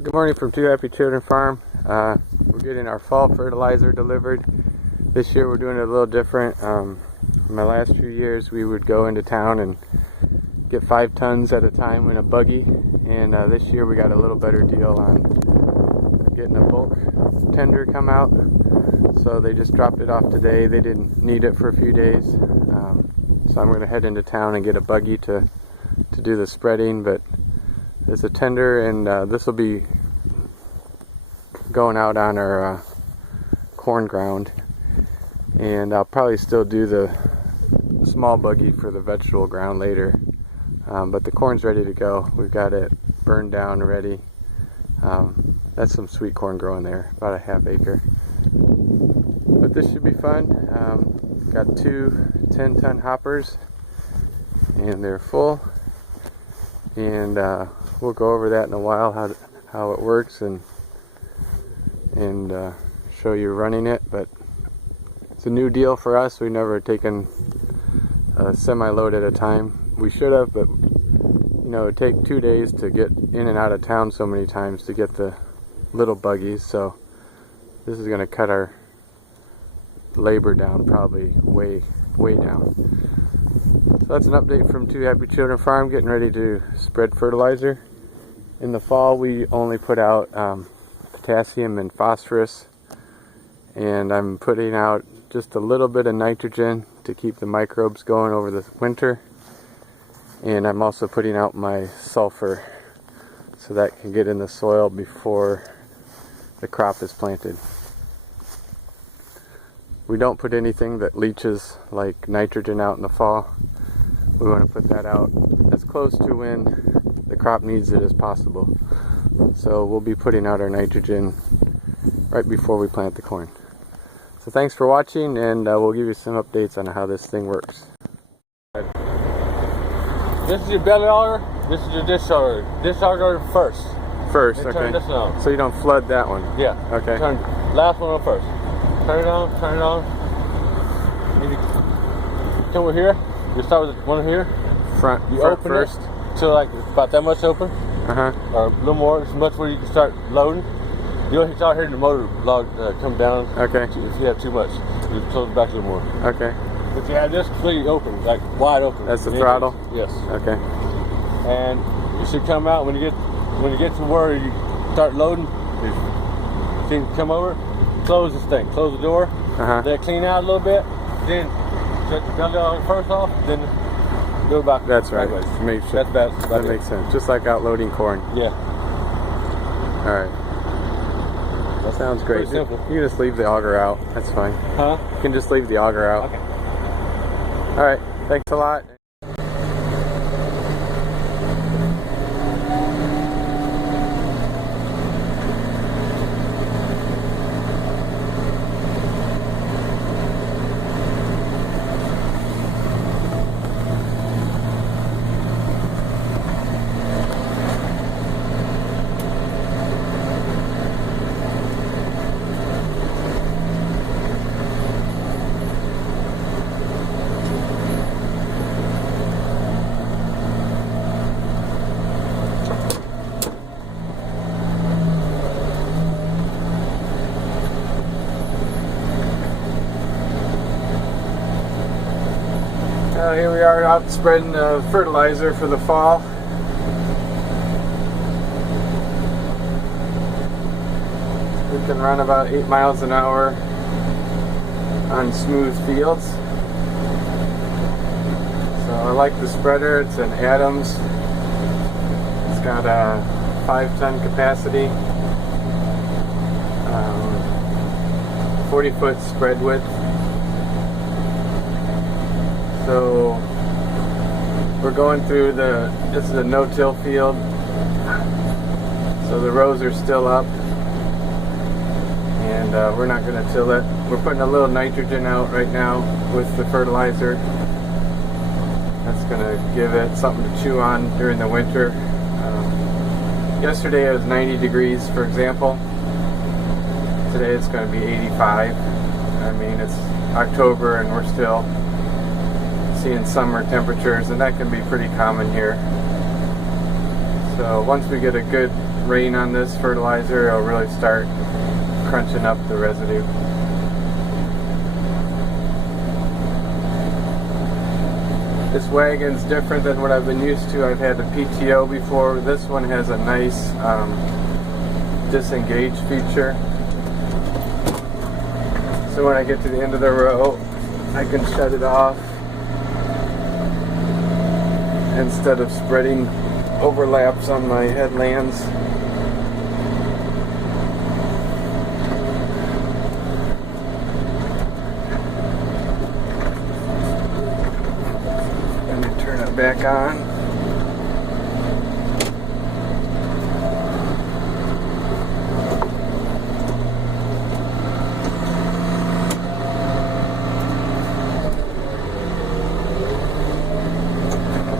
Good morning from Two Happy Children Farm. We're getting our fall fertilizer delivered. This year we're doing it a little different. In my last few years we would go into town and get 5 tons at a time in a buggy, and this year we got a little better deal on getting a bulk tender come out. So they just dropped it off today. They didn't need it for a few days. So I'm going to head into town and get a buggy to do the spreading, but it's a tender, and this will be going out on our corn ground, and I'll probably still do the small buggy for the vegetable ground later, but the corn's ready to go. We've got it burned down ready. That's some sweet corn growing there, about a ½ acre, but this should be fun. Got 2 10-ton hoppers and they're full, and we'll go over that in a while, how it works, and show you running it. But it's a new deal for us. We've never taken a semi-load at a time. We should have, but you know, it'd take 2 days to get in and out of town so many times to get the little buggies. So this is going to cut our labor down, probably way down. So that's an update from Two Happy Children Farm, getting ready to spread fertilizer. In the fall we only put out potassium and phosphorus, and I'm putting out just a little bit of nitrogen to keep the microbes going over the winter, and I'm also putting out my sulfur so that can get in the soil before the crop is planted. We don't put anything that leaches like nitrogen out in the fall. We want to put that out as close to when the crop needs it as possible. So we'll be putting out our nitrogen right before we plant the corn. So thanks for watching, and we'll give you some updates on how this thing works. This is your belly auger, this is your discharger. Discharger first. First, Then okay. turn this on. So you don't flood that one? Yeah. Okay. Turn last one on first. Turn it on, turn it on. You come over here. You start with one here. Front open first. It to like about that much open. Or a little more, as much where you can start loading. You'll start hearing the motor log come down. Okay. If you have too much, you close it back a little more. Okay. If you have this completely open, like wide open. That's the throttle? Yes. Okay. And you should come out when you get to where you start loading. You can come over, close this thing, close the door, let it clean out a little bit, then shut the belly on first off, then go back. That's right. Make sure. That makes sense. Just like out loading corn. Yeah. Alright. That sounds great. You can just leave the auger out. That's fine. Huh? You can just leave the auger out. Okay. Alright. Thanks a lot. Here we are out spreading fertilizer for the fall. We can run about 8 miles an hour on smooth fields. So I like the spreader. It's an Adams. It's got a 5-ton capacity, 40-foot spread width. So we're going through this is a no-till field, so the rows are still up, and we're not going to till it. We're putting a little nitrogen out right now with the fertilizer. That's going to give it something to chew on during the winter. Yesterday it was 90 degrees, for example. Today it's going to be 85. I mean, it's October and we're still seeing summer temperatures, and that can be pretty common here. So once we get a good rain on this fertilizer, it'll really start crunching up the residue. This wagon's different than what I've been used to. I've had the PTO before. This one has a nice disengage feature. So when I get to the end of the row, I can shut it off instead of spreading overlaps on my headlands. Let me turn it back on.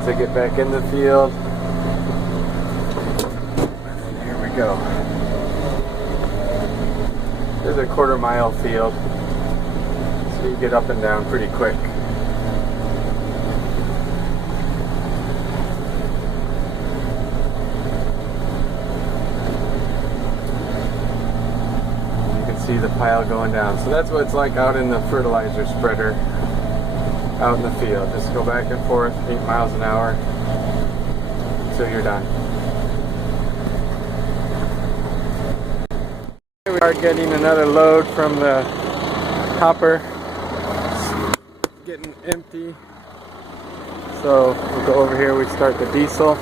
To get back in the field. And here we go. There's a 1/4 mile field, so you get up and down pretty quick. You can see the pile going down. So that's what it's like out in the fertilizer spreader. Out in the field. Just go back and forth 8 miles an hour until you're done. We are getting another load from the hopper. It's getting empty. So we'll go over here, we start the diesel.